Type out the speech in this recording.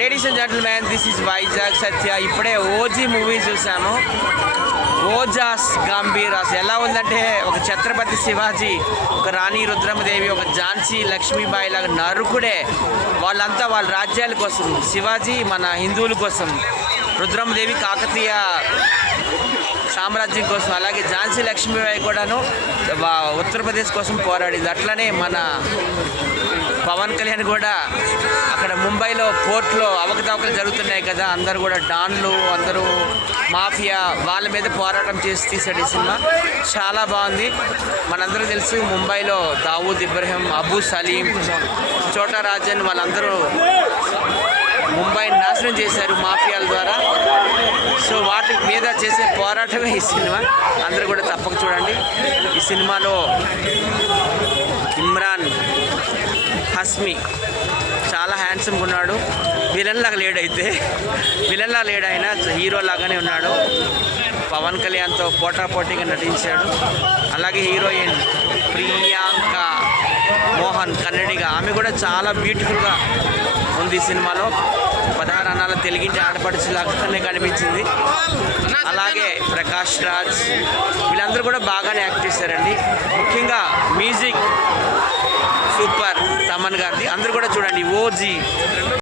Ladies and gentlemen, this is Vizag Satya. ఇప్పుడే OG movie చూసాము. ఓజాస్ గంభీర్. అసలు ఎలా ఉందంటే ఒక ఛత్రపతి శివాజీ, ఒక రాణి రుద్రమదేవి, ఒక ఝాన్సీ లక్ష్మీబాయి లాగా నరుకుడే. వాళ్ళంతా వాళ్ళ రాజ్యాల కోసం, శివాజీ మన హిందువుల కోసం, రుద్రమదేవి కాకతీయ సామ్రాజ్యం కోసం, అలాగే ఝాన్సీ లక్ష్మీబాయి కూడాను ఉత్తరప్రదేశ్ కోసం పోరాడింది. అట్లనే మన పవన్ కళ్యాణ్ కూడా అక్కడ ముంబైలో పోర్ట్లో అవకతవకలు జరుగుతున్నాయి కదా, అందరూ కూడా డాన్లు, అందరూ మాఫియా, వాళ్ళ మీద పోరాటం చేసి తీసాడు ఈ సినిమా. చాలా బాగుంది. మనందరూ తెలుసు ముంబైలో దావూద్ ఇబ్రహీం, అబూ సలీం, చోటా రాజన్ వాళ్ళందరూ ముంబైని నాశనం చేశారు మాఫియాల ద్వారా. సో వాటి మీద చేసే పోరాటమే ఈ సినిమా. అందరూ కూడా తప్పక చూడండి. ఈ సినిమాలో ఇమ్రాన్ హస్మి చాలా హ్యాండ్సమ్గా ఉన్నాడు. విలన్ లాగా లేడైతే, విలన్ లాగా లేడు, ఆయన హీరో లాగానే ఉన్నాడు. పవన్ కళ్యాణ్తో పోటాపోటీగా నటించాడు. అలాగే హీరోయిన్ ప్రియాంక మోహన్ కన్నడిగా, ఆమె కూడా చాలా బ్యూటిఫుల్గా ఉంది ఈ సినిమాలో. 16 అన్నాల తెలుగింటి ఆడపడుచులాగానే కనిపించింది. అలాగే ప్రకాష్ రాజ్, వీళ్ళందరూ కూడా బాగానే యాక్ట్ చేశారండి. ముఖ్యంగా మ్యూజిక్ సూపర్ తమన్ గారిది. అందరూ కూడా చూడండి ఓజీ.